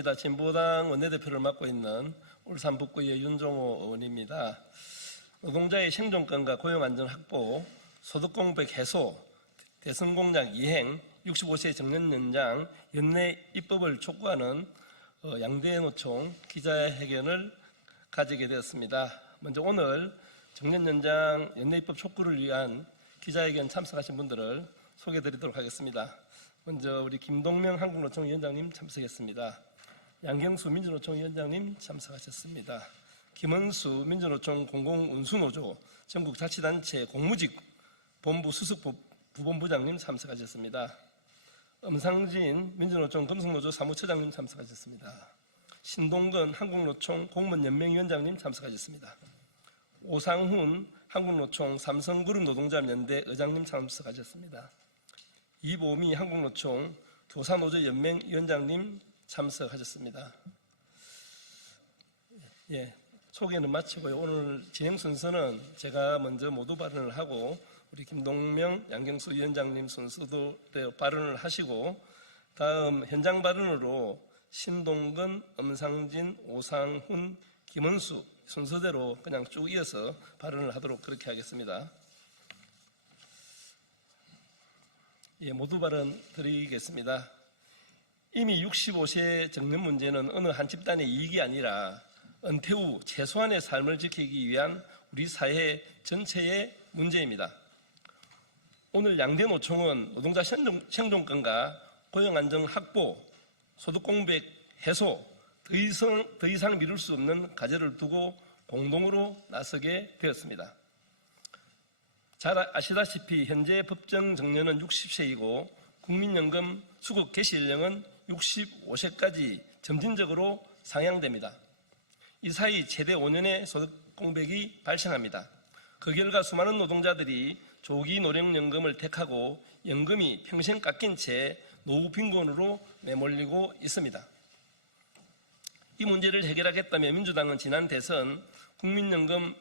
반갑습니다. 진보당 원내대표를 맡고 있는 울산 북구의 윤종호 의원입니다. 노동자의 생존권과 고용 안전 확보, 소득 공백 해소, 대선 공약 이행, 65세 정년 연장, 연내 입법을 촉구하는 어, 양대 노총 기자회견을 가지게 되었습니다. 먼저 오늘 정년 연장 연내 입법 촉구를 위한 기자회견 참석하신 분들을 소개드리도록 하겠습니다. 먼저 우리 김동명 한국노총 위원장님 참석했습니다. 양경수 민주노총 위원장님 참석하셨습니다. 김은수 민주노총 공공운수노조 전국자치단체 공무직 본부 수석 부- 부본부장님 참석하셨습니다. 엄상진 민주노총 금속노조 사무처장님 참석하셨습니다. 신동건 한국노총 공무원연맹위원장님 참석하셨습니다. 오상훈 한국노총 삼성그룹 노동자연대 의장님 참석하셨습니다. 이보미 한국노총 도사노조연맹 위원장님 참석하셨습니다. 예, 소개는 마치고요. 오늘 진행 순서는 제가 먼저 모두 발언을 하고 우리 김동명, 양경수 위원장님 순서도 발언을 하시고 다음 현장 발언으로 신동근, 엄상진, 오상훈, 김은수 순서대로 그냥 쭉 이어서 발언을 하도록 그렇게 하겠습니다. 예, 모두 발언 드리겠습니다. 이미 65세 정년 문제는 어느 한 집단의 이익이 아니라 은퇴 후 최소한의 삶을 지키기 위한 우리 사회 전체의 문제입니다. 오늘 양대 노총은 노동자 생존, 생존권과 고용 안정 확보, 소득 공백 해소, 더 이상, 더 이상 미룰 수 없는 과제를 두고 공동으로 나서게 되었습니다. 잘 아시다시피 현재 법정 정년은 60세이고 국민연금 수급 개시 연령은 65세까지 점진적으로 상향됩니다. 이 사이 최대 5년의 소득 공백이 발생합니다. 그 결과 수많은 노동자들이 조기 노령연금을 택하고 연금이 평생 깎인 채 노후 빈곤으로 내몰리고 있습니다. 이 문제를 해결하겠다며 민주당은 지난 대선 국민연금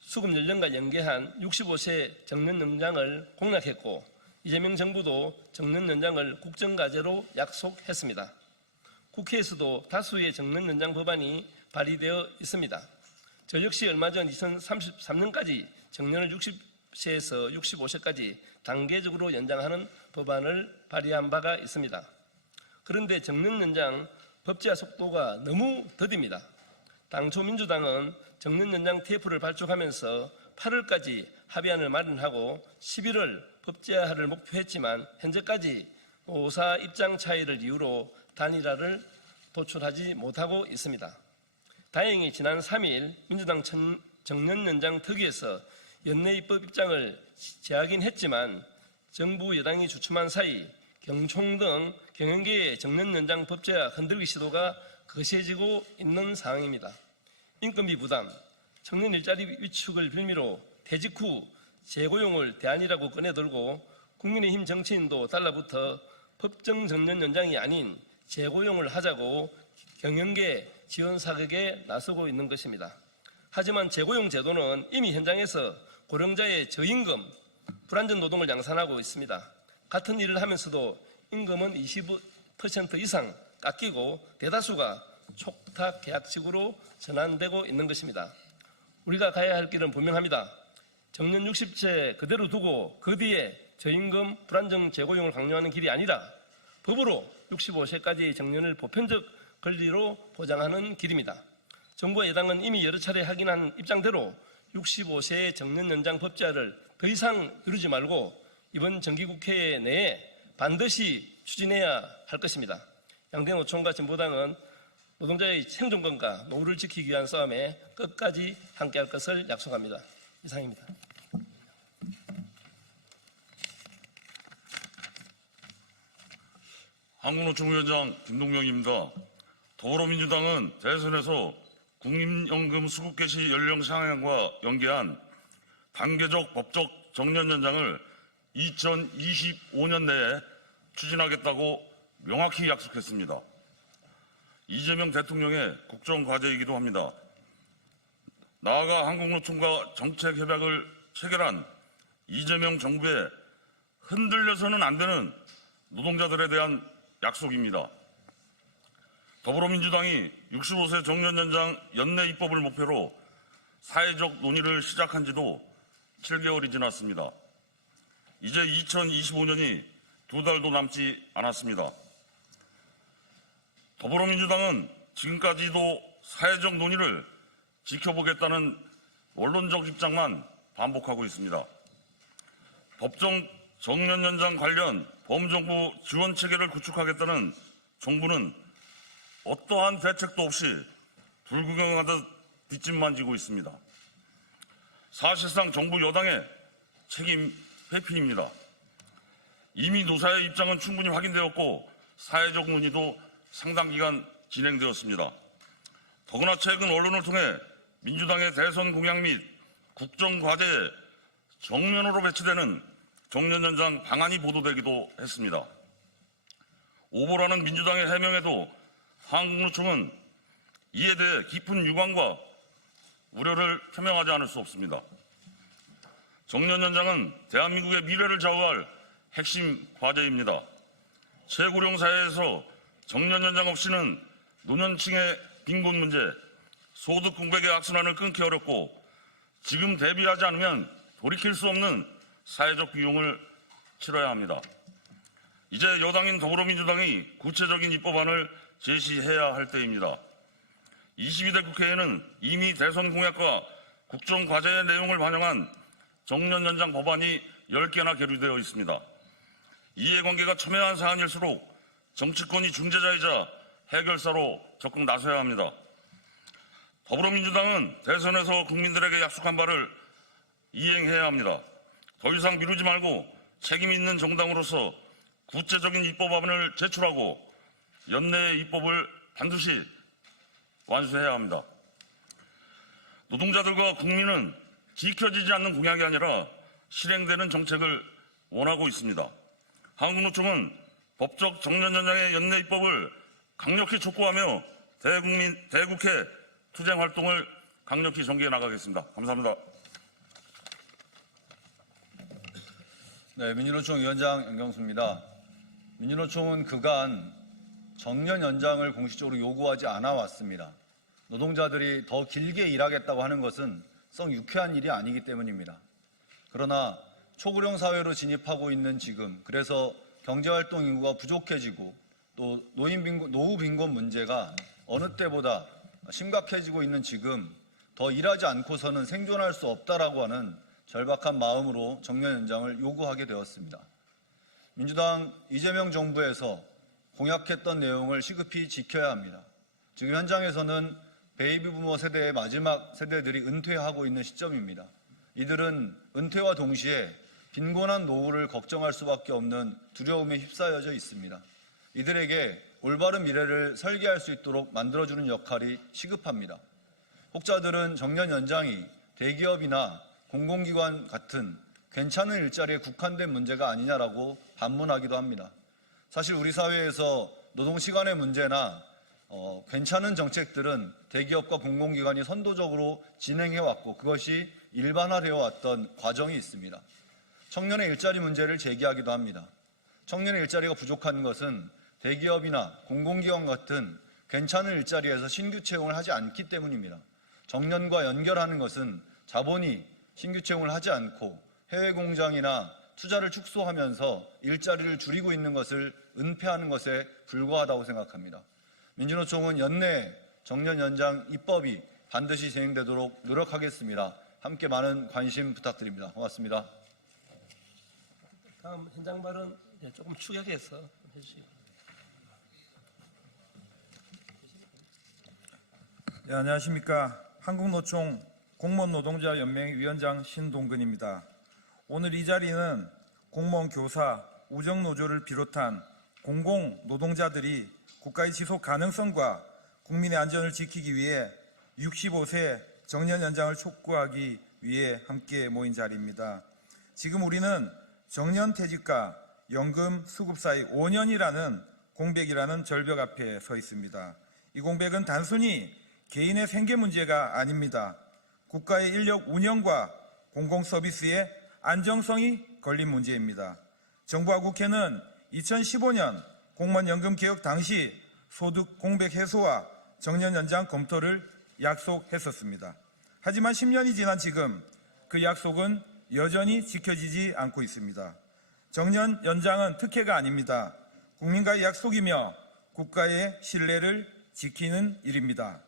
수급 연령과 연계한 65세 정년 연장을 공약했고 이재명 정부도 정년 연장을 국정과제로 약속했습니다. 국회에서도 다수의 정년 연장 법안이 발의되어 있습니다. 저 역시 얼마 전 2033년까지 정년을 60세에서 65세까지 단계적으로 연장하는 법안을 발의한 바가 있습니다. 그런데 정년 연장 법제화 속도가 너무 더딥니다. 당초 민주당은 정년 연장 TF를 발족하면서 8월까지 합의안을 마련하고 11월 법제화를 목표했지만 현재까지 노사 입장 차이를 이유로 단일화를 도출하지 못하고 있습니다. 다행히 지난 3일 민주당 천- 정년 연장 특위에서 연내 입법 입장을 재확인했지만 정부 여당이 주춤한 사이 경총 등 경영계의 정년 연장 법제화 흔들기 시도가 거세지고 있는 상황입니다. 인건비 부담, 청년 일자리 위축을 빌미로 퇴직 후 재고용을 대안이라고 꺼내들고 국민의힘 정치인도 달라붙어 법정 정년 연장이 아닌 재고용을 하자고 경영계 지원 사격에 나서고 있는 것입니다. 하지만 재고용 제도는 이미 현장에서 고령자의 저임금, 불안전 노동을 양산하고 있습니다. 같은 일을 하면서도 임금은 20% 이상 깎이고 대다수가 촉탁 계약직으로 전환되고 있는 것입니다. 우리가 가야 할 길은 분명합니다. 정년 60세 그대로 두고 그 뒤에 저임금 불안정 재고용을 강요하는 길이 아니라 법으로 65세까지 정년을 보편적 권리로 보장하는 길입니다. 정부와 여당은 이미 여러 차례 확인한 입장대로 65세의 정년 연장 법제화를 더 이상 이루지 말고 이번 정기국회 내에 반드시 추진해야 할 것입니다. 양대 노총과 진보당은 노동자의 생존권과 노후를 지키기 위한 싸움에 끝까지 함께할 것을 약속합니다. 이상입니다. 한국노 총위원장 김동명입니다. 더불어민주당은 대선에서 국민연금 수급 개시 연령 상향과 연계한 단계적 법적 정년 연장을 2025년 내에 추진하겠다고 명확히 약속했습니다. 이재명 대통령의 국정 과제이기도 합니다. 나아가 한국노총과 정책 협약을 체결한 이재명 정부의 흔들려서는 안 되는 노동자들에 대한 약속입니다. 더불어민주당이 65세 정년 연장 연내 입법을 목표로 사회적 논의를 시작한 지도 7개월이 지났습니다. 이제 2025년이 두 달도 남지 않았습니다. 더불어민주당은 지금까지도 사회적 논의를 지켜보겠다는 원론적 입장만 반복하고 있습니다. 법정 정년 연장 관련 범정부 지원 체계를 구축하겠다는 정부는 어떠한 대책도 없이 불구경하듯 뒷짐만 지고 있습니다. 사실상 정부 여당의 책임 회피입니다. 이미 노사의 입장은 충분히 확인되었고 사회적 논의도 상당 기간 진행되었습니다. 더구나 최근 언론을 통해 민주당의 대선 공약 및 국정 과제에 정면으로 배치되는 정년 연장 방안이 보도되기도 했습니다. 오보라는 민주당의 해명에도 한국노총은 이에 대해 깊은 유감과 우려를 표명하지 않을 수 없습니다. 정년 연장은 대한민국의 미래를 좌우할 핵심 과제입니다. 최고령 사회에서 정년 연장 없이는 노년층의 빈곤 문제, 소득 공백의 악순환을 끊기 어렵고 지금 대비하지 않으면 돌이킬 수 없는 사회적 비용을 치러야 합니다. 이제 여당인 더불어민주당이 구체적인 입법안을 제시해야 할 때입니다. 22대 국회에는 이미 대선 공약과 국정 과제의 내용을 반영한 정년 연장 법안이 10개나 계류되어 있습니다. 이해관계가 첨예한 사안일수록 정치권이 중재자이자 해결사로 적극 나서야 합니다. 더불어민주당은 대선에서 국민들에게 약속한 바를 이행해야 합니다. 더 이상 미루지 말고 책임 있는 정당으로서 구체적인 입법안을 제출하고 연내 입법을 반드시 완수해야 합니다. 노동자들과 국민은 지켜지지 않는 공약이 아니라 실행되는 정책을 원하고 있습니다. 한국노총은 법적 정년 연장의 연내 입법을 강력히 촉구하며 대국민, 대국회 투쟁 활동을 강력히 전개해 나가겠습니다. 감사합니다. 네, 민주노총 위원장 연경수입니다. 민주노총은 그간 정년 연장을 공식적으로 요구하지 않아 왔습니다. 노동자들이 더 길게 일하겠다고 하는 것은 썩 유쾌한 일이 아니기 때문입니다. 그러나 초고령 사회로 진입하고 있는 지금, 그래서 경제활동 인구가 부족해지고 또 노인 빈곤, 노후 빈곤 문제가 어느 때보다 심각해지고 있는 지금 더 일하지 않고서는 생존할 수 없다라고 하는 절박한 마음으로 정년 연장을 요구하게 되었습니다. 민주당 이재명 정부에서 공약했던 내용을 시급히 지켜야 합니다. 지금 현장에서는 베이비 부모 세대의 마지막 세대들이 은퇴하고 있는 시점입니다. 이들은 은퇴와 동시에 빈곤한 노후를 걱정할 수밖에 없는 두려움에 휩싸여져 있습니다. 이들에게 올바른 미래를 설계할 수 있도록 만들어주는 역할이 시급합니다. 혹자들은 정년 연장이 대기업이나 공공기관 같은 괜찮은 일자리에 국한된 문제가 아니냐라고 반문하기도 합니다. 사실 우리 사회에서 노동 시간의 문제나 어, 괜찮은 정책들은 대기업과 공공기관이 선도적으로 진행해 왔고 그것이 일반화되어 왔던 과정이 있습니다. 청년의 일자리 문제를 제기하기도 합니다. 청년의 일자리가 부족한 것은 대기업이나 공공기관 같은 괜찮은 일자리에서 신규 채용을 하지 않기 때문입니다. 정년과 연결하는 것은 자본이 신규 채용을 하지 않고 해외 공장이나 투자를 축소하면서 일자리를 줄이고 있는 것을 은폐하는 것에 불과하다고 생각합니다. 민주노총은 연내 정년 연장 입법이 반드시 진행되도록 노력하겠습니다. 함께 많은 관심 부탁드립니다. 고맙습니다. 다음 현장 발언 이제 조금 축약해서 해주시기 바랍니다. 네, 안녕하십니까. 한국노총 공무원 노동자 연맹 위원장 신동근입니다. 오늘 이 자리는 공무원 교사, 우정 노조를 비롯한 공공 노동자들이 국가의 지속 가능성과 국민의 안전을 지키기 위해 65세 정년 연장을 촉구하기 위해 함께 모인 자리입니다. 지금 우리는 정년 퇴직과 연금 수급 사이 5년이라는 공백이라는 절벽 앞에 서 있습니다. 이 공백은 단순히 개인의 생계 문제가 아닙니다. 국가의 인력 운영과 공공 서비스의 안정성이 걸린 문제입니다. 정부와 국회는 2015년 공무원 연금 개혁 당시 소득 공백 해소와 정년 연장 검토를 약속했었습니다. 하지만 10년이 지난 지금 그 약속은 여전히 지켜지지 않고 있습니다. 정년 연장은 특혜가 아닙니다. 국민과의 약속이며 국가의 신뢰를 지키는 일입니다.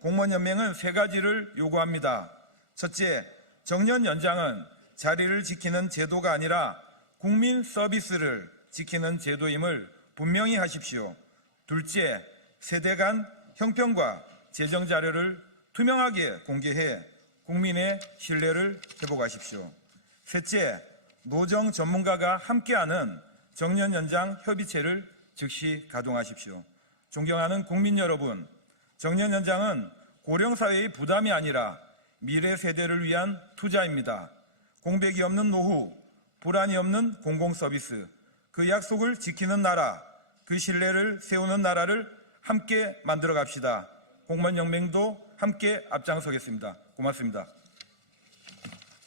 공무원연맹은 세 가지를 요구합니다. 첫째, 정년 연장은 자리를 지키는 제도가 아니라 국민 서비스를 지키는 제도임을 분명히 하십시오. 둘째, 세대 간 형평과 재정 자료를 투명하게 공개해 국민의 신뢰를 회복하십시오. 셋째, 노정 전문가가 함께하는 정년 연장 협의체를 즉시 가동하십시오. 존경하는 국민 여러분, 정년 연장은 고령 사회의 부담이 아니라 미래 세대를 위한 투자입니다. 공백이 없는 노후, 불안이 없는 공공 서비스, 그 약속을 지키는 나라, 그 신뢰를 세우는 나라를 함께 만들어 갑시다. 공무원 연맹도 함께 앞장서겠습니다. 고맙습니다.